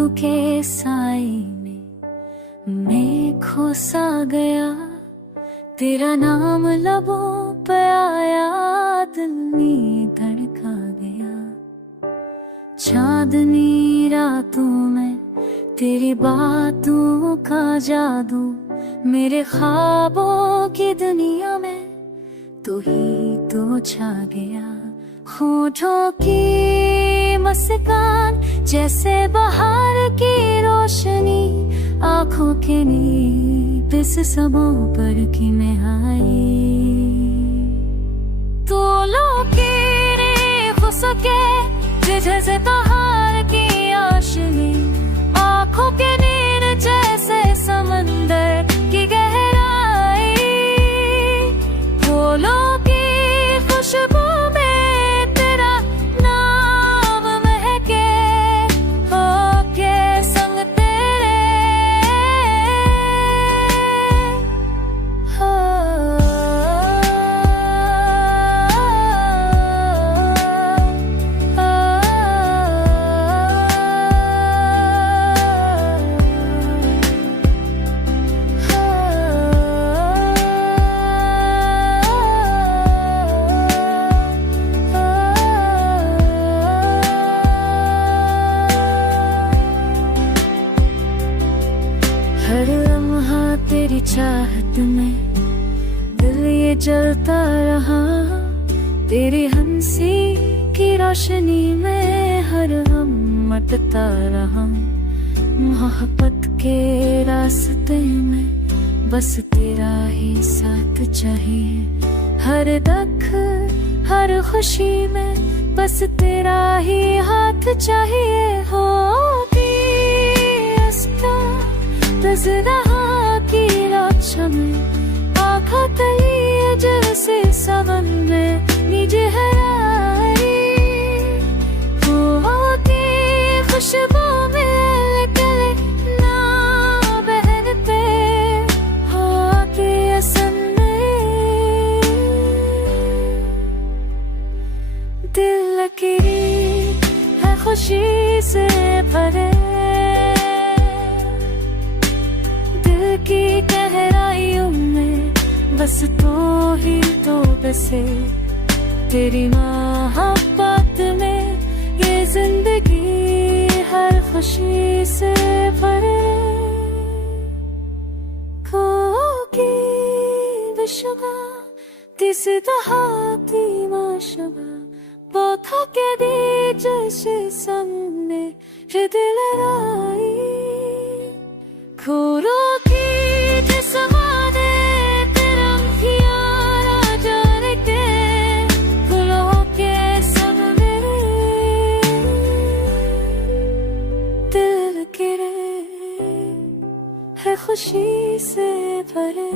जादू के साए में मैं खो सा गया, तेरा नाम लबों पे आया, दिल में धड़का गया। चांदनी रातों में तेरी बातों का जादू, मेरे ख्वाबों की दुनिया में तू ही तो छा गया। होठों की मुस्कान जैसे बाहर की रोशनी, आँखों के नींद इस सबों पर की मैं आई। तो लकीरें खुसके जैसे बाहर की आशनी, आँखों के नीर जैसे समंदर की गहराई। फूलों की खुशबू में तेरा नाम महके, होके संग तेरे हो। हर लम्हा तेरी चाहत में दिल ये जलता रहा, तेरी हंसी की रोशनी में हर हम मटता रहा। मोहब्बत के रास्ते में बस तेरा ही साथ चाहिए, हर दुख हर खुशी में बस तेरा ही हाथ चाहिए। होगी रहा की रक्षा में, आँखों तली जैसे सावन में निजे हराई। होती खुशबू में गले ना बहनते, होती असन में दिल की है खुशी से भरे, की गहराइयों में बस तो ही तो बसे। तेरी मोहब्बत में ये जिंदगी हर खुशी से भरे। खोगी विशुगा तिस दहाती माशबा, बोथा के दी जैसे सामने हृदय लड़ाई। खोरों की समाने तेरा प्यारा जाने के, फूलों के संग मेरे दिल गिरे है खुशी से भरे।